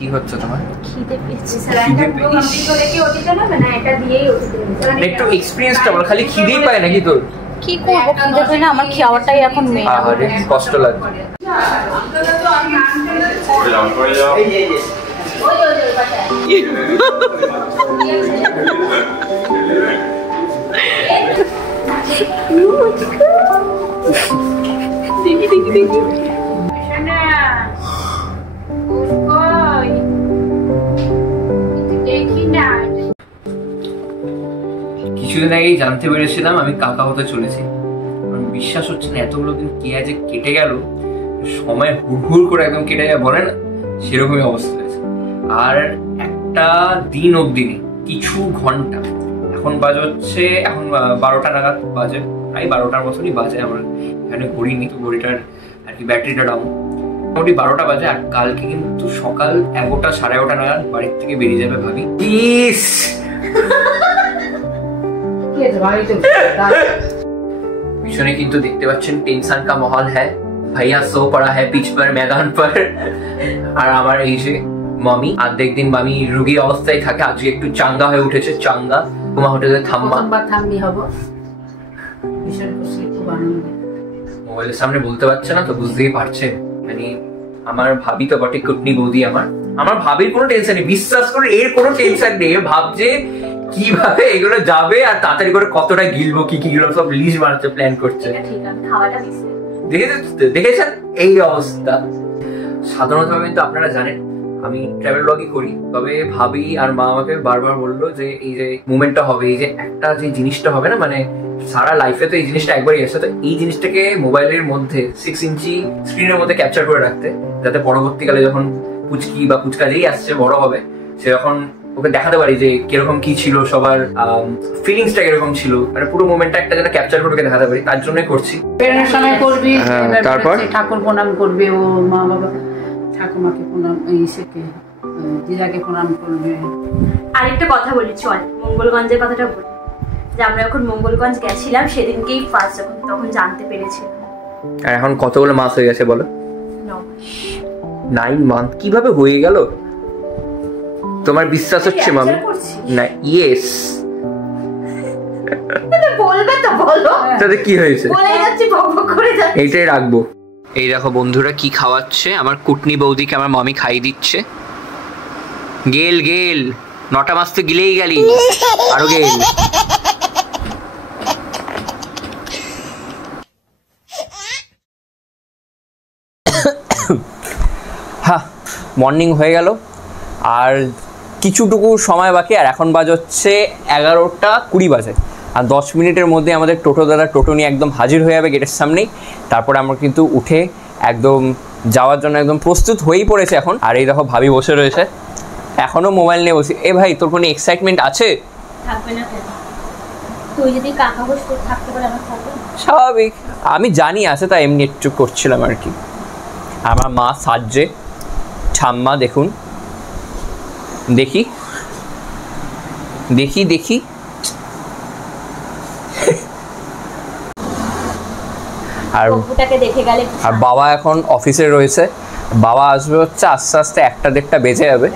কি হচ্ছে তোমার? খিদে পেয়েছে। স্যালাইনটা পুরো কমপ্লিট হলে কি ওটিতে নেবে না এটা দিয়েই ওটিতে নেবে? একটু এক্সপেরিয়েন্সটা বল, খালি খিদেই পায় নাকি তোর? কি করবো, খিদে পেয়ে না আমার খাওয়াটাই এখন মেন। আরে কষ্ট লাগে। কিছুদিন আগেই জানতে পেরেছিলাম আমি কাকা হতে চলেছি। বিশ্বাস হচ্ছে না, এতগুলো দিন কে আজ কেটে গেল, সময় হুড় করে একদম কেটে যায় বলে না, সেরকমই অবস্থা হয়েছে। আর একটা দিন অবধি নেই, কিছু ঘন্টা। এখন বাজে হচ্ছে, এখন 12টা নাগাদ বাজে, প্রায় 12টার মতনই বাজে। আমার এখানে ঘড়ি নি, তো ঘড়িটার আর কি ব্যাটারিটা ডাউন। মোটামুটি 12টা বাজে। আর কালকে কিন্তু সকাল 11টা 11:30 নাগাদ বাড়ির থেকে বেরিয়ে যাবে ভাবি। ইস পিছনে কিন্তু দেখতে পাচ্ছেন টেনশন কা মাহौल है, ভাইয়া সো পড়া है পিচ पर मैदान पर। আর আমার এই যে মামি, অর্ধেক দিন মামি রোগী অবস্থায় থাকে, আজকে একটু চাঙ্গা হয়ে উঠেছে। চাঙ্গা তোমা হোটেলে থাম্মি হবো। মোবাইলের সামনে বলতে পারছে না তো, বুঝতেই পারছে। মানে আমার ভাবি তো বটে, কুটনি বৌদি। আমার ভাবির কোনো টেনশন নেই, বিশ্বাস করে, এর কোনো টেনশন নেই। ভাবছে কিভাবে এগুলো যাবে আর তাড়াতাড়ি করে কতটা গিলবো, কি কি গুলো সব লিস্ট বানাচ্ছে, প্ল্যান করছে। দেখেছেন এই অবস্থা। সাধারণত কিন্তু আপনারা জানেন আমি ট্রাভেল ব্লগই করি, তবে ভাবি আর মা আমাকে বারবার বললো যে এই যে মুভমেন্টটা হবে, এই যে একটা যে জিনিসটা হবে না, মানে সারা লাইফে তো এই জিনিসটা একবারই আসে, তো এই জিনিসটাকে মোবাইলের মধ্যে 6 ইঞ্চি স্ক্রিনের মধ্যে ক্যাপচার করে রাখতে, যাতে পরবর্তীকালে যখন পুচকি বা পুচকা যেই আসছে, বড় হবে, সে যখন ওকে দেখাতে পারি যে কিরকম কি ছিল, সবার ফিলিংসটা কিরকম ছিল, মানে পুরো মোমেন্টটা একটা যেটা ক্যাপচার করে ওকে দেখাতে পারি, তার জন্যই করছি। বেরোনোর সময় করবি, তারপর ঠাকুর প্রণাম করবে, ও মা বাবা ঠাকুমাকে প্রণাম, ইসেকে দিদাকে প্রণাম করবে। আরেকটা কথা বলি, চল মঙ্গলগঞ্জের কথাটা বলি। যে আমরা যখন মঙ্গলগঞ্জ গেছিলাম সেদিনকেই ফার্স্ট তখন জানতে পেরেছিলাম। আর এখন কতগুলো মাস হয়ে গেছে বলো? 9 মান্থ। কিভাবে হয়ে গেল? তোমার বিশ্বাস হচ্ছে মামি? না, ইয়েস। বলবে তো বলো। তাতে কি হয়েছে? বলে যাচ্ছি, বকবক করে যাচ্ছি। এইটাই রাখবো। এই দেখো বন্ধুরা কি খাওয়াচ্ছে আমার কুটনি বৌদিকে, আমার মামি খাইয়ে দিচ্ছে। গেল 9টা মাস তো গিলেই গেলি, আরো গেল। হ্যাঁ, মর্নিং হয়ে গেল আর কিছুটুকু সময় বাকি। আর এখন বাজে হচ্ছে 11:20 বাজে। আর 10 মিনিটের মধ্যে আমাদের টোটো দাদা টোটো নিয়ে একদম হাজির হয়ে যাবে গেটের সামনেই। তারপরে আমরা কিন্তু উঠে একদম যাওয়ার জন্য একদম প্রস্তুত হয়েই পড়েছে এখন। আর এই দেখো ভাবি বসে রয়েছে, এখনো মোবাইল নিয়ে বসি। এ ভাই, তোর কোনো এক্সাইটমেন্ট আছে? থাকবে না কেন? তুই যদি কাকা বসে থাকতে পারে আমার থাকবে। স্বাভাবিক, আমি জানি আছে, তাই এমনি একটু করছিলাম আর কি। আমার মা সাজছে, ঠাম্মা দেখুন, দেখি দেখি দেখি। আর বাবা এখন অফিসে রয়েছে। বাবা আসবে হচ্ছে আস্তে আস্তে 1টা-1:30 বেজে যাবে।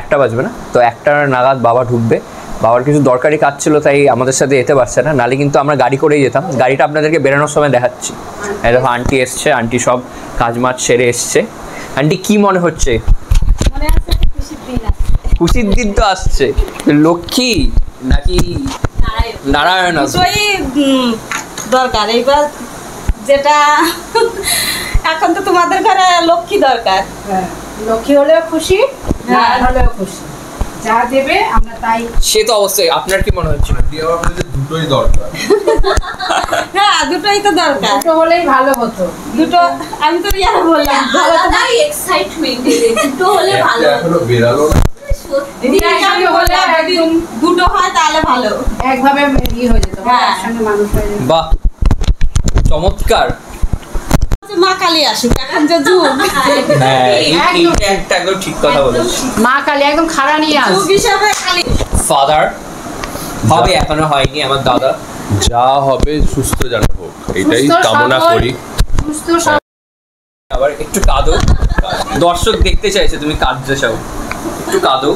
1টা বাজবে না তো, 1টা নাগাদ বাবা ঢুকবে। বাবার কিছু দরকারি কাজ ছিল, তাই আমাদের সাথে যেতে পারছে না, নালে কিন্তু আমরা গাড়ি করেই যেতাম। গাড়িটা আপনাদেরকে বেরোনোর সময় দেখাচ্ছি। এই দেখো আন্টি এসছে, আন্টি সব কাজ মাছ সেরে এসছে। আন্টি কি মনে হচ্ছে? খুশির দিন তো আসছে। লক্ষ্মী নাকি নারায়ণ? দরকার এইবার যেটা এখন তো তোমাদের ঘরে লক্ষ্মী দরকার। লক্ষ্মী হলেও খুশি, হলেও খুশি, যা দেবে আমরা তাই। সে তো অবশ্যই। আপনার কি মনে হচ্ছিল? দুটোই দরকার। হ্যাঁ, দুটোই তো দরকার। দুটো হলেই ভালো হতো। দুটো আমি তো ইয়ার বললাম, ভালো তো তাই এক্সাইটমেন্ট, দুটো হলে ভালো। এখনো বেরালো না। দুটো হয় তাহলে ভালো, একভাবে হয়ে যেত, একসঙ্গে মানুষ হয়ে যেত। বাহ, চমৎকার। মা কালী আসুক, এখন যে যুগ। হ্যাঁ, এইটা একটা একদম ঠিক কথা বলেছো। মা কালী একদম খাড়া নিয়ে আসে। যুগ হিসাবে কালী। ফাদার হবে, এখনো হয়নি। আমার দাদা যা হবে সুস্থ যেন হোক, এটাই কামনা করি। সুস্থ আবার একটু কাঁদো। দর্শক দেখতে চাইছে তুমি কাঁদতে চাও, একটু কাঁদো।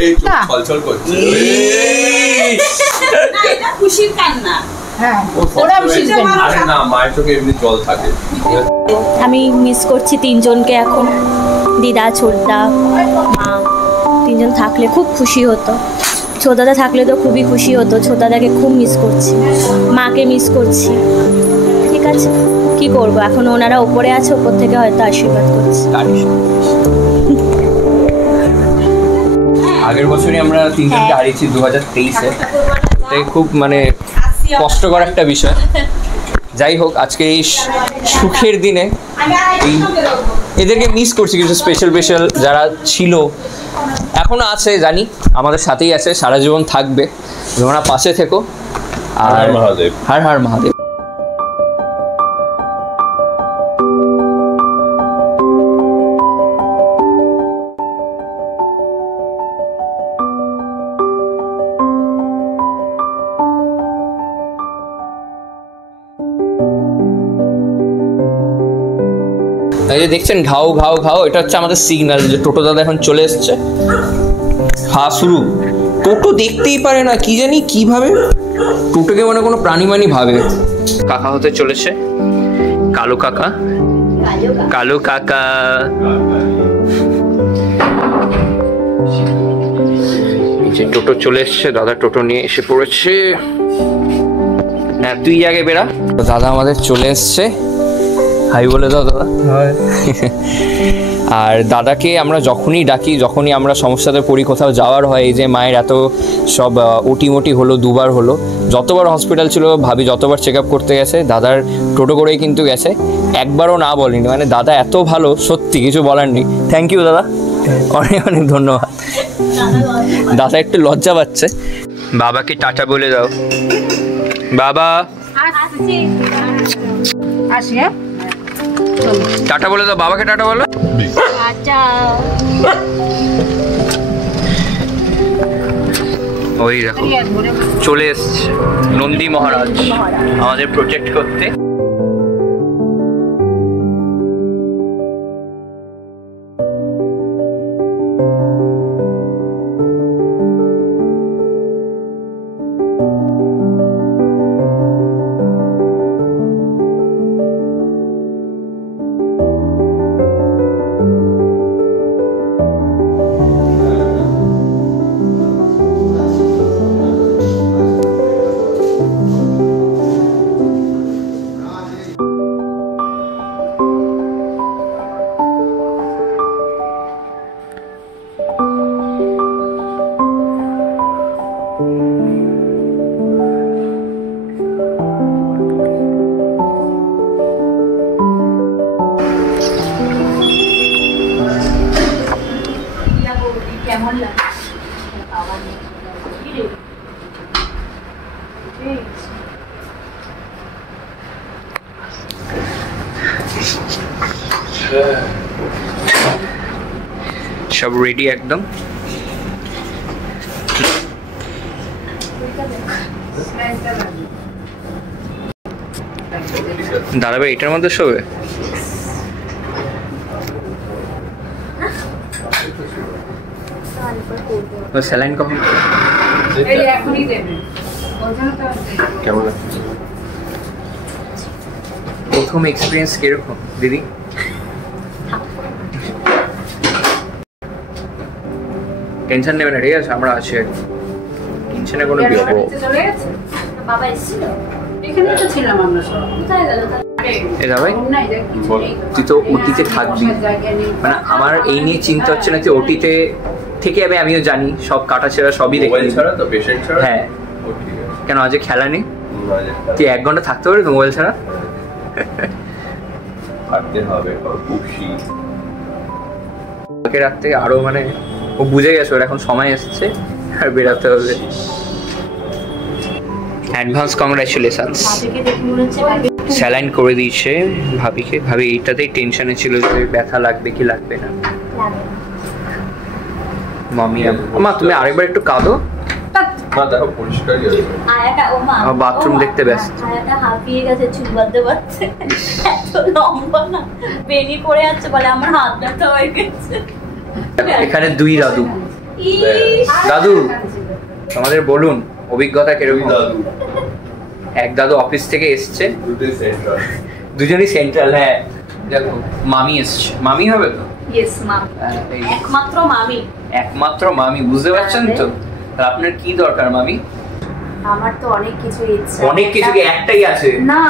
এই চোখ ছলছল করছে। না, এটা খুশির কান্না। হ্যাঁ ও ওরা শিখবে না। আরে না, মায়ের চোখে এমনি জল থাকে। আমি মিস করছি তিনজনকে এখন, দিদা, ছোটদা, মা, তিনজন থাকলে খুব খুশি হতো। ছোটদাদা থাকলে তো খুবই খুশি হতো, ছোটদাদাকে খুব মিস করছি, মাকে মিস করছি। ঠিক আছে, কি করব, এখন ওনারা ওপরে আছে, ওপর থেকে হয়তো আশীর্বাদ করছি। আগের বছরই আমরা তিনজনকে হারিয়েছি 2023-এ, তাই খুব মানে কষ্টকর একটা বিষয়। যাই হোক, আজকে এই সুখের দিনে এদেরকে মিস করছি। কিছু স্পেশাল যারা ছিল এখনো আছে জানি, আমাদের সাথেই আছে, সারা জীবন থাকবে। তোমরা পাশে থেকো। আর মহাদেব, হর হর মহাদেব। এই যে দেখছেন ঘাও ঘাও ঘাও, এটা হচ্ছে আমাদের সিগন্যাল যে টোটো দাদা এখন চলে এসছে। হা শুরু। টোটো দেখতেই পারে না, কি জানি কিভাবে টোটোকে মানে কোনো প্রাণী ভাবে। কাকা হতে চলেছে, কালো কাকা, কালো কাকা। যে টোটো চলে এসছে, দাদা টোটো নিয়ে এসে পড়েছে। হ্যাঁ, তুই আগে বেরা। দাদা আমাদের চলে এসছে, হাই বলে দাও দাদা। আর দাদাকে আমরা যখনই ডাকি, যখনই আমরা সমস্যাতে পড়ি, কোথাও যাওয়ার হয়, এই যে মায়ের এত সব ওটি হলো, দুবার হলো, যতবার হসপিটাল ছিল ভাবি, যতবার চেক আপ করতে গেছে, দাদার টোটো করেই কিন্তু গেছে, একবারও না বলেনি। মানে দাদা এত ভালো, সত্যি কিছু বলার নেই। থ্যাংক ইউ দাদা, অনেক অনেক ধন্যবাদ। দাদা একটু লজ্জা পাচ্ছে। বাবাকে টাটা বলে দাও। বাবা আসি, হ্যাঁ টাটা বলে দাও, বাবাকে টাটা বলো। ওই দেখো চলে এসছে নন্দী মহারাজ আমাদের প্রোটেক্ট করতে। সব রেডি একদম। দাঁড়াবে এটার মধ্যে শোবে। স্যালাইন কখন? এখনই দেবে। কেমন লাগছে? প্রথম এক্সপিরিয়েন্স কিরকম দিদি? টেনশন নেবে না, ঠিক আছে, আমরা আছি। টেনশনে কোনো বিপদ। চলে গেছে, বাবা এসেছিল, এখানে তো ছিলাম আমরা সব। কোথায় গেল? এ দাবাই তুই তো ওটিতে থাকবি, মানে আমার এই নিয়ে চিন্তা হচ্ছে না, তুই ওটিতে থেকে যাবে। আমিও জানি সব কাটা ছেঁড়া সবই দেখে। মোবাইল ছাড়া তো, পেশেন্ট ছাড়া? হ্যাঁ। ও ঠিক আছে। কেন আজকে খেলা নেই? তুই 1 ঘন্টা থাকতে পারবি মোবাইল ছাড়া? থাকতে হবে, খুশি। কালকে রাত থেকে আরো মানে ও বুঝে গেছে ওর এখন সময় এসছে আর বেরাতে হবে। Advance congratulations. স্যালাইন করে দিয়েছে ভাবিকে। ভাবি এইটাতেই টেনশনে ছিল যে ব্যথা লাগবে কি লাগবে না। মামি মা তুমি আরেকবার একটু কাঁদো। না দেখো পরিষ্কারই আছে। আয়াটা ও মা বাথরুম দেখতে ব্যস্ত। আয়াটা হাঁপিয়ে গেছে চুল বাঁধতে বাঁধতে, এত লম্বা না বেরিয়ে পড়ে যাচ্ছে, বলে আমার হাত ব্যথা হয়ে গেছে। এখানে দুই দাদু। ইস, দাদু আমাদের বলুন অভিজ্ঞতা কিরকম? দাদু এক দাদু অফিস থেকে এসছে, দুটোই সেন্টার। দুজনই সেন্ট্রাল। হ্যাঁ দেখো মামি এসছে, মামি হবে তো? ইয়েস মা, হ্যাঁ, এই যে। একমাত্র মামি। একমাত্র মামি, বুঝতে পারছেন তো? আর আপনার কি দরকার মামি? আমার তো অনেক কিছু ইচ্ছা। অনেক কিছু, কি একটাই আছে? না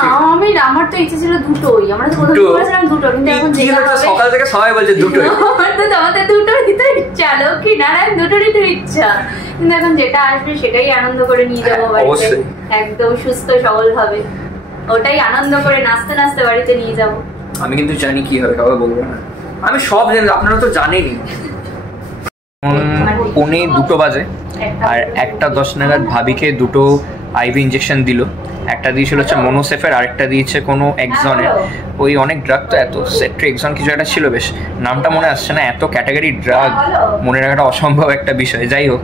আমার তো ইচ্ছে ছিল দুটোই। আমরা তো প্রথমে দুটো? বলেছিলাম দুটো, কিন্তু এখন কি যেটা হচ্ছে, হবে সকাল থেকে সবাই বলছে দুটোই। আমার তো তোমাদের দুটোরই তো ইচ্ছা, লক্ষ্মী নারায়ণ দুটোরই তো ইচ্ছা, কিন্তু এখন যেটা আসবে সেটাই আনন্দ করে নিয়ে যাবো বাড়িতে, অবশ্যই। একদম সুস্থ সবল ভাবে ওটাই আনন্দ করে নাচতে নাচতে বাড়িতে নিয়ে যাবো। আমি কিন্তু জানি কি হবে, কাউকে বলবো না। আমি সব জানি, আপনারা তো জানেনই। 1:45 বাজে, আর 1:10 নাগাদ ভাবিকে দুটো আইভি ইঞ্জেকশন দিল। একটা দিয়েছিল হচ্ছে মনোসেফের, আরেকটা দিয়েছে কোনো এক্সনের। ওই অনেক ড্রাগ তো, এত সেট্রি এক্সন কিছু একটা ছিল, বেশ নামটা মনে আসছে না। এত ক্যাটাগরি ড্রাগ মনে রাখাটা অসম্ভব একটা বিষয়। যাই হোক,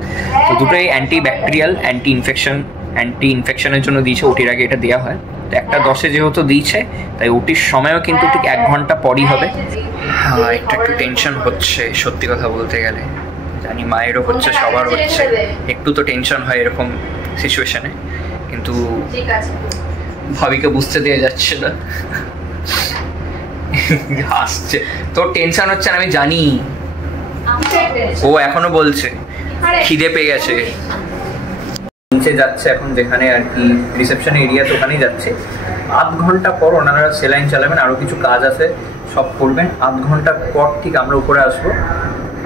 তো দুটোই অ্যান্টি ব্যাকটেরিয়াল, অ্যান্টি ইনফেকশনের জন্য দিয়েছে। ওটির আগে এটা দেওয়া হয়, তো 1:10 যেহেতু দিয়েছে, তাই ওটির সময়ও কিন্তু ঠিক 1 ঘন্টা পরই হবে। হ্যাঁ, একটু টেনশন হচ্ছে সত্যি কথা বলতে গেলে। জানি মায়েরও হচ্ছে, সবার হচ্ছে, একটু তো টেনশন হয় এরকম সিচুয়েশনে, কিন্তু ভাবিকে বুঝতে দেওয়া যাচ্ছে না। হাসছে, তোর টেনশন হচ্ছে না আমি জানি। ও এখনো বলছে খিদে পেয়ে গেছে। নিচে যাচ্ছে এখন, যেখানে আর কি রিসেপশন এরিয়া, তো ওখানেই যাচ্ছে। 1/2 ঘন্টা পর ওনারা সেলাইন চালাবেন, আরো কিছু কাজ আছে, সব করবেন। 1/2 ঘন্টা পর ঠিক আমরা উপরে আসবো,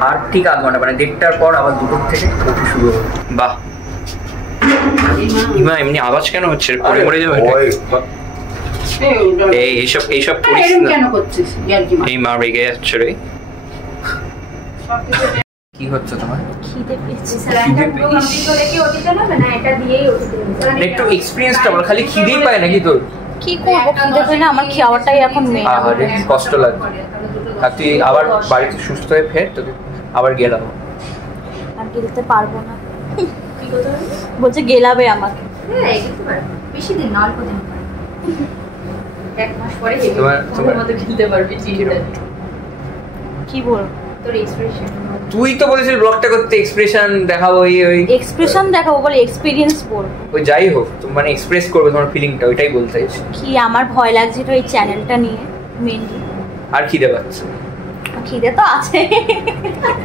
আর ঠিক 1/2 ঘন্টা মানে 1:30টার পর আবার 2টোর থেকে ওটি শুরু হবে। বাহ, ইমা এমনি আওয়াজ কেন হচ্ছে? পরে মরে যাবে এটা। এইসব করিস না। কেন করছিস? এই মা রেগে যাচ্ছে রে। কি হচ্ছে তোমার? খিদে পেয়েছে। খিদে পেয়েছে? একটু এক্সপিরিয়েন্সটা বল, খালি খিদেই পায় নাকি তোর? কি করবো, খিদে পেয়ে না আমার খাওয়াটাই এখন মেন। আরে কষ্ট লাগবে। আর তুই আবার বাড়িতে সুস্থ হয়ে ফের, তোকে আবার গেলাম। আর গেলতে পারবো না। বলছে গেলাবে আমাকে। বেশি দিন না, অল্প দিন। 1 মাস পরে তোমার মতো খেলতে পারবি। কি বলবো? তোর এক্সপ্রেশন, তুই তো বলেছিস ব্লগটা করতে এক্সপ্রেশন দেখাবো, ওই এক্সপ্রেশন দেখাবো বলে এক্সপিরিয়েন্স বলবো। ওই যাই হোক, তুমি মানে এক্সপ্রেস করবে তোমার ফিলিংটা, ওইটাই বলতে চাইছি। কি আমার ভয় লাগছিল এই চ্যানেলটা নিয়ে মেনলি। আর খিদে পাচ্ছে। খিদে তো আছে।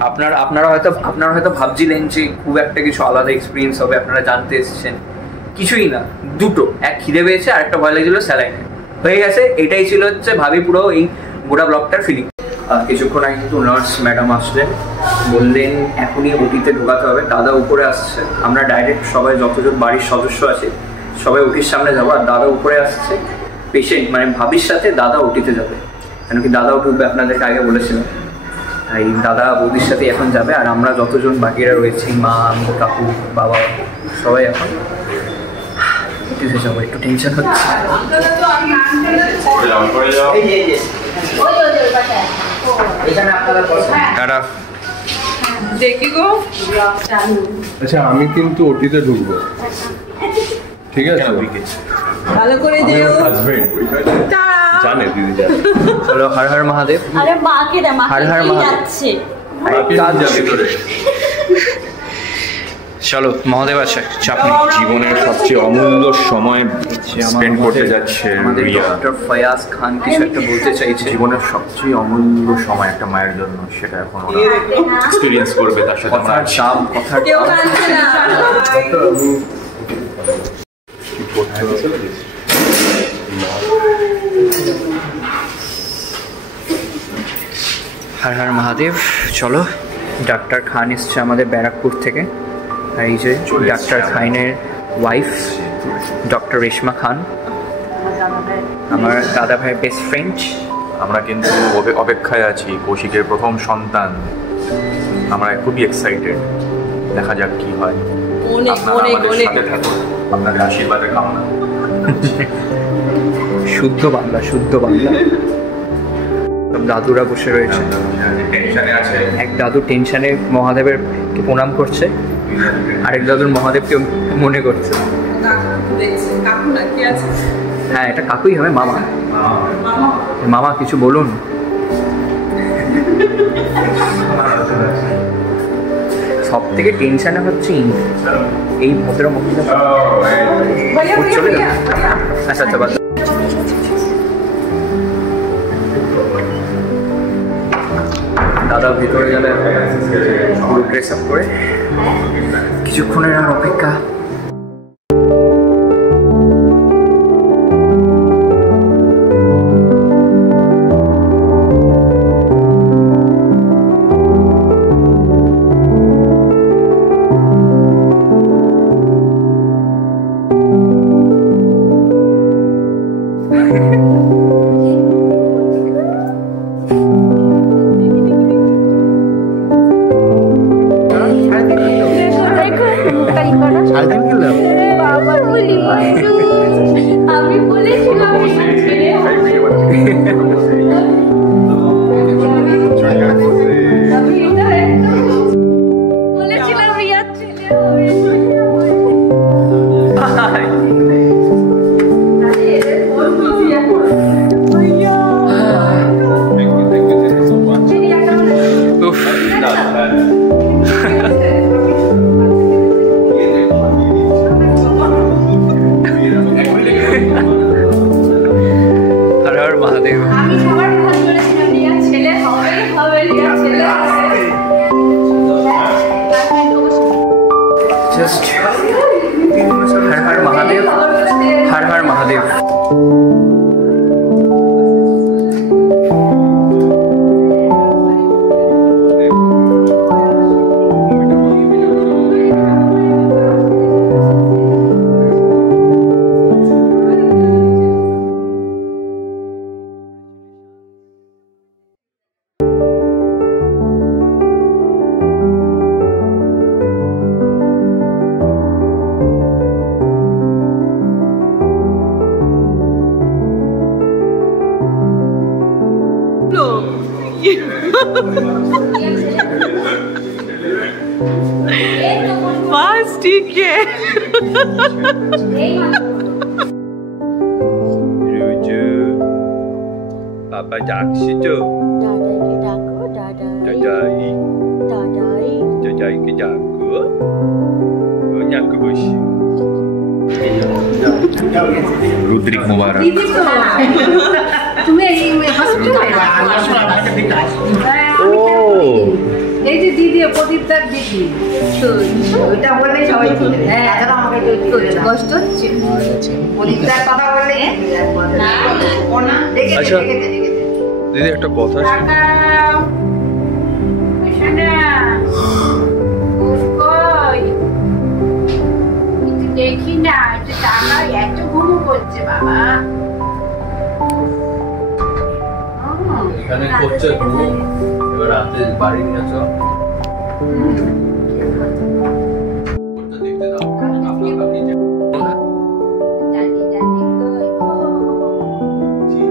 আপনারা হয়তো ভাবছিলেন যে খুব একটা কিছু আলাদা এক্সপিরিয়েন্স হবে, আপনারা জানতে এসেছেন। কিছুই না, দুটো, এক খিদে পেয়েছে আর একটা ভয় লাগছিল স্যালাইনে। হয়ে গেছে, এটাই ছিল হচ্ছে ভাবি পুরো এই গোটা ব্লগটার ফিলিং। কিছুক্ষণ আগে কিন্তু নার্স ম্যাডাম আসলেন, বললেন এখনই ওটিতে ঢোকাতে হবে। দাদা উপরে আসছে, আমরা ডাইরেক্ট সবাই যতজন বাড়ির সদস্য আছে সবাই ওটির সামনে যাবো। আর দাদা উপরে আসছে, পেশেন্ট মানে ভাবির সাথে দাদা ওটিতে যাবে, কেন কি দাদাও ঢুকবে, আপনাদেরকে আগে বলেছিলাম। তাই দাদা বৌদির সাথে এখন যাবে, আর আমরা যতজন বাকিরা রয়েছি, মা, আমি, কাকু, বাবা, সবাই এখন ওটিতে যাবো। একটু টেনশন হচ্ছে। দাদা দেখি গো, আচ্ছা আমি কিন্তু ওটিতে ঢুকবো, ঠিক আছে? ভালো করে দিও। হাজবেন্ড জানে, দিদি জানে। চলো, হর হর মহাদেব। আরে মাকে দে, মাকে হর হর নিয়ে মহাদেব। যাচ্ছে। চলো, মহাদেব আছে, চাপ নেই। জীবনের সবচেয়ে অমূল্য সময় স্পেন্ড করতে যাচ্ছে আমাদের রিয়া। ডক্টর ফয়াজ খান কিছু একটা বলতে চাইছে। জীবনের সবচেয়ে অমূল্য সময় একটা মায়ের জন্য, সেটা এখন এক্সপিরিয়েন্স করবে। তার সাথে আমরা কথার চাপ, কথার কেউ চাপ। কাঁদছে না। হর হর মহাদেব। চলো, ডাক্তার খান এসছে আমাদের ব্যারাকপুর থেকে। আর এই যে ডাক্তার খানের ওয়াইফ ডক্টর রেশমা খান, আমার দাদা ভাইয়ের বেস্ট ফ্রেন্ড। আমরা কিন্তু অপেক্ষায় আছি কৌশিকের প্রথম সন্তান। আমরা খুবই এক্সাইটেড, দেখা যাক কি হয়। আপনারা আমাদের সাথে থাকুন, আপনাদের আশীর্বাদের কামনা। শুদ্ধ বাংলা, শুদ্ধ বাংলা। সব দাদুরা বসে রয়েছে। টেনশনে আছে। এক দাদু টেনশনে মহাদেবের প্রণাম করছে, আরেক দাদুর মহাদেবকে মনে করছে। হ্যাঁ, এটা কাকুই হবে, মামা। মামা কিছু বলুন। সব থেকে টেনশনে হচ্ছে এই ভদ্র মহিলা। আচ্ছা আচ্ছা, দাদা ভিতরে গেলে পুরো ড্রেস আপ করে কিছুক্ষণের আর অপেক্ষা। আমি বলেছিলাম রিয়ার ছেলে হবে। আমি সবার ভালো বলেছিলাম রিয়ার ছেলে হবে, রিয়ার ছেলে হবে। জাস্ট হর হর মহাদেব, হর হর মহাদেব। बस ठीक है। রুজু পাপা ডাকছি তো। দাদাইকে ডাকো, দাদাই দাদাই দাদাই। দাদাইকে ডাকো। ও নাকু বসি। রুদ্রিক মুবারক। তুমি এই হসপিটালে এই যে দিদি প্রদীপদার দিদি ওইটা বললে সবাই হ্যাঁ আমাকে কষ্ট হচ্ছে প্রদীপদার কথা বললে আচ্ছা দিদি একটা কথা ছিল। দেখি না, টাকা এত ঘুমো করছে বাবা। এখানে করছে ঘুম, এবার রাতে বাড়ি নিয়ে চল। দেখতে দাও। যে